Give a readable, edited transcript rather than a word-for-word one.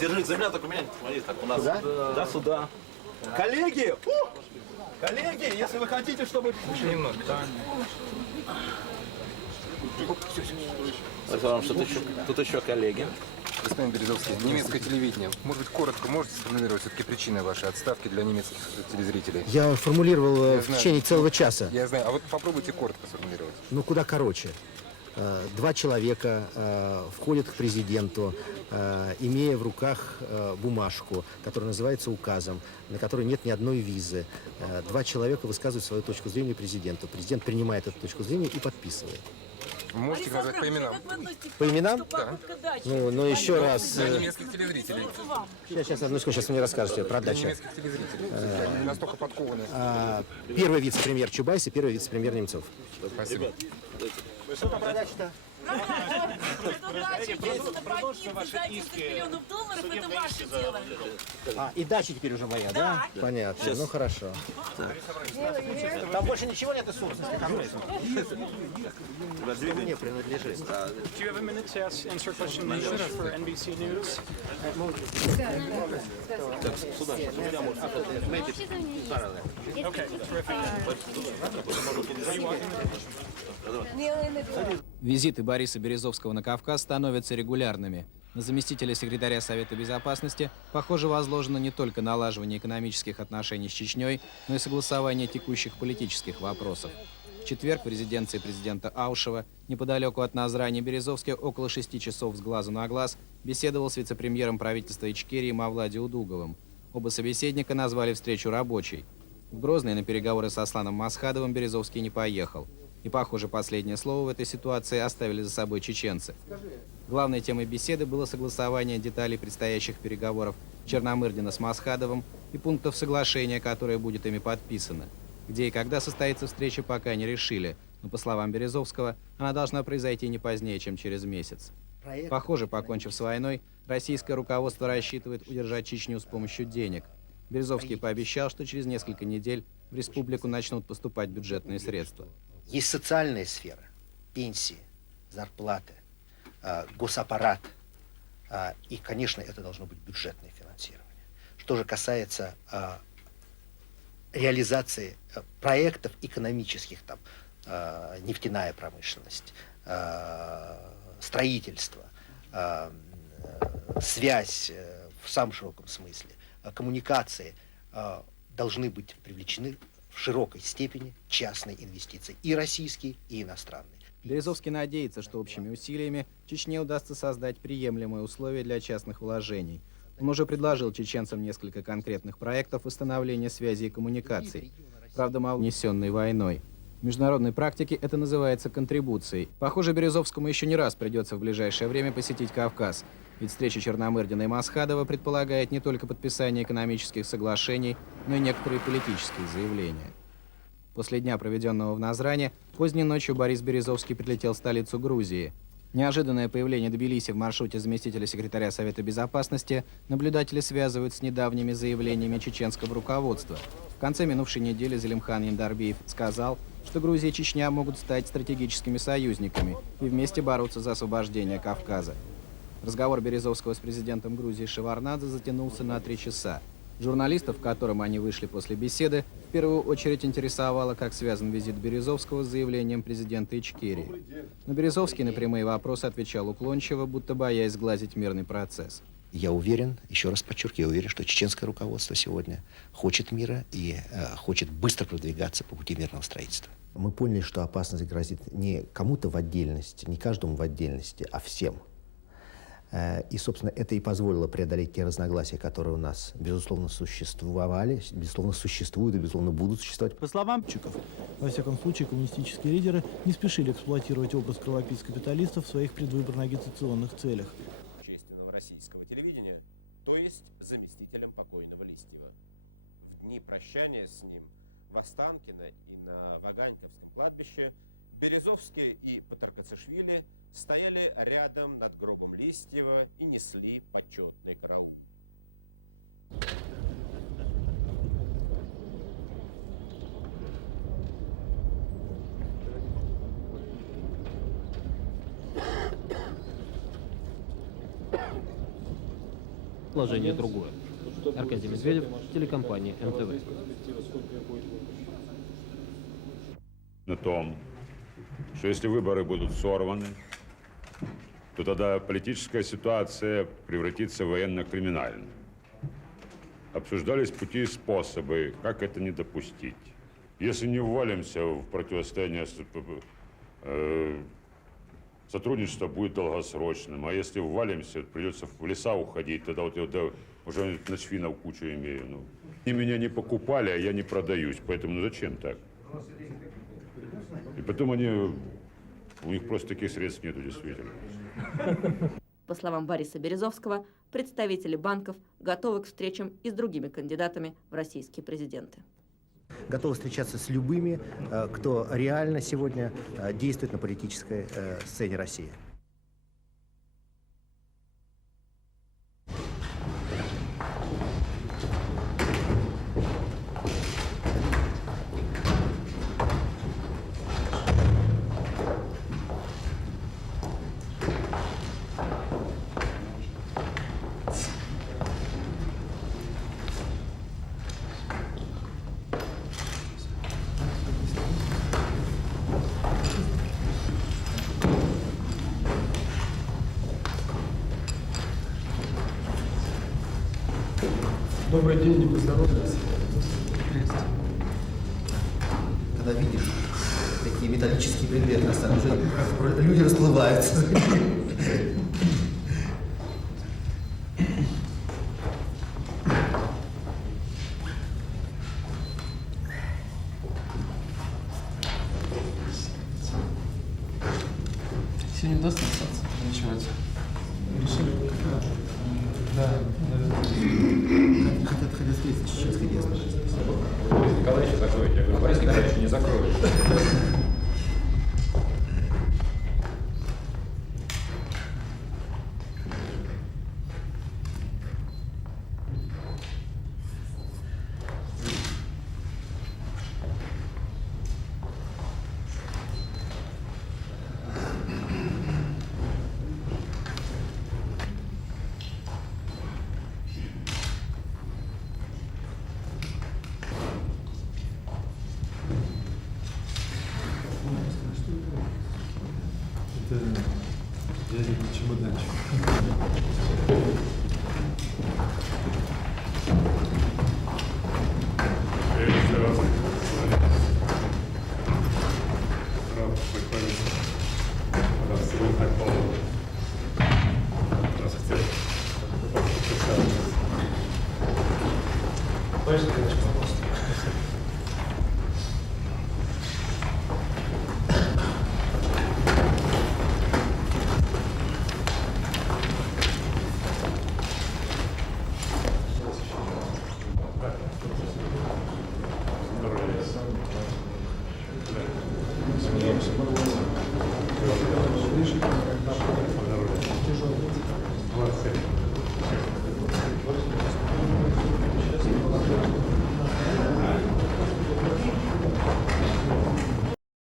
Держи земля, только у меня, смотри, так у нас. Сюда? Да, сюда. Коллеги! Коллеги, если вы хотите, чтобы... Немножко. Тут еще коллеги. Господин Березовский, немецкое телевидение. Может быть, коротко можете сформулировать все-таки причины вашей отставки для немецких телезрителей? Я формулировал в знаю. течение целого часа. Я знаю, а вот попробуйте коротко сформулировать. Ну, куда короче. Два человека входят к президенту, имея в руках бумажку, которая называется указом, на которой нет ни одной визы. Два человека высказывают свою точку зрения президенту. Президент принимает эту точку зрения и подписывает. Можете их назвать по именам? По именам? Да. Ну еще раз. Для немецких телезрителей. Сейчас, одну секунду, сейчас вы мне расскажете про Для дачу. немецких телезрителей. Они настолько подкованы. Первый вице-премьер Чубайс и первый вице-премьер Немцов. Спасибо. Что там про дачу-то? Продолжите ваши иски. $100 миллионов, это ваше дело. И дача теперь уже моя, да? Понятно, ну хорошо. Там больше ничего нет, Иисус? Мне принадлежит. Do you have a minute to answer a question in English for NBC News? Okay, terrific. Визиты Бориса Березовского на Кавказ становятся регулярными. На заместителя секретаря Совета Безопасности, похоже, возложено не только налаживание экономических отношений с Чечней, но и согласование текущих политических вопросов. В четверг в резиденции президента Аушева, неподалеку от Назрани, Березовский около 6 часов с глазу на глаз беседовал с вице-премьером правительства Ичкерии Мавлади Удуговым. Оба собеседника назвали встречу рабочей. В Грозный на переговоры с Асланом Масхадовым Березовский не поехал. И, похоже, последнее слово в этой ситуации оставили за собой чеченцы. Главной темой беседы было согласование деталей предстоящих переговоров Черномырдина с Масхадовым и пунктов соглашения, которое будет ими подписано. Где и когда состоится встреча, пока не решили, но, по словам Березовского, она должна произойти не позднее, чем через месяц. Похоже, покончив с войной, российское руководство рассчитывает удержать Чечню с помощью денег. Березовский пообещал, что через несколько недель в республику начнут поступать бюджетные средства. Есть социальная сфера, пенсии, зарплаты, госаппарат. И, конечно, это должно быть бюджетное финансирование. Что же касается реализации проектов экономических, там, нефтяная промышленность, строительство, связь в самом широком смысле, коммуникации должны быть привлечены в широкой степени частные инвестиции, и российские, и иностранные. Березовский надеется, что общими усилиями Чечне удастся создать приемлемые условия для частных вложений. Он уже предложил чеченцам несколько конкретных проектов восстановления связи и коммуникаций, правда, мало внесенной войной. В международной практике это называется контрибуцией. Похоже, Березовскому еще не раз придется в ближайшее время посетить Кавказ, ведь встреча Черномырдина и Масхадова предполагает не только подписание экономических соглашений, но и некоторые политические заявления. После дня, проведенного в Назране, поздней ночью Борис Березовский прилетел в столицу Грузии. Неожиданное появление Тбилиси в маршруте заместителя секретаря Совета Безопасности наблюдатели связывают с недавними заявлениями чеченского руководства. В конце минувшей недели Зелимхан Яндарбиев сказал, что Грузия и Чечня могут стать стратегическими союзниками и вместе бороться за освобождение Кавказа. Разговор Березовского с президентом Грузии Шеварднадзе затянулся на 3 часа. Журналистов, к которым они вышли после беседы, в первую очередь интересовало, как связан визит Березовского с заявлением президента Ичкерии. Но Березовский на прямые вопросы отвечал уклончиво, будто боясь сглазить мирный процесс. Я уверен, еще раз подчеркиваю, я уверен, что чеченское руководство сегодня хочет мира и хочет быстро продвигаться по пути мирного строительства. Мы поняли, что опасность грозит не кому-то в отдельности, не каждому в отдельности, а всем. И, собственно, это и позволило преодолеть те разногласия, которые у нас, безусловно, существовали, безусловно, существуют и, безусловно, будут существовать. По словам Чиков, во всяком случае, коммунистические лидеры не спешили эксплуатировать образ кровопийц капиталистов в своих предвыборно-агитационных целях. Общественного российского телевидения, то есть заместителем покойного Листьева. В дни прощания с ним в Останкино и на Ваганьковском кладбище Березовский и Патаркацишвили стояли рядом над гробом Листьева и несли почетный караул. Положение другое. Аркадий Медведев, телекомпания НТВ. На том, что если выборы будут сорваны, то тогда политическая ситуация превратится в военно-криминальную. Обсуждались пути и способы, как это не допустить. Если не ввалимся в противостояние, сотрудничество будет долгосрочным, а если ввалимся, придется в леса уходить, тогда вот я уже начфинов кучу имею. Ну. И меня не покупали, а я не продаюсь, поэтому ну зачем так? И потом у них просто таких средств нету действительно. По словам Бориса Березовского, представители банков готовы к встречам и с другими кандидатами в российские президенты. Готовы встречаться с любыми, кто реально сегодня действует на политической сцене России. Добрый день, не поздоровались. Когда видишь такие металлические предметы, уже люди расплываются. Сегодня удастся остаться, ночевать? Решили? Да, Хотят встретиться с чеченской диаспорой. Борис Николаевич закроет. Я говорю, Борис Николаевич не закроет. это дяденький чемоданчик. Здравствуйте.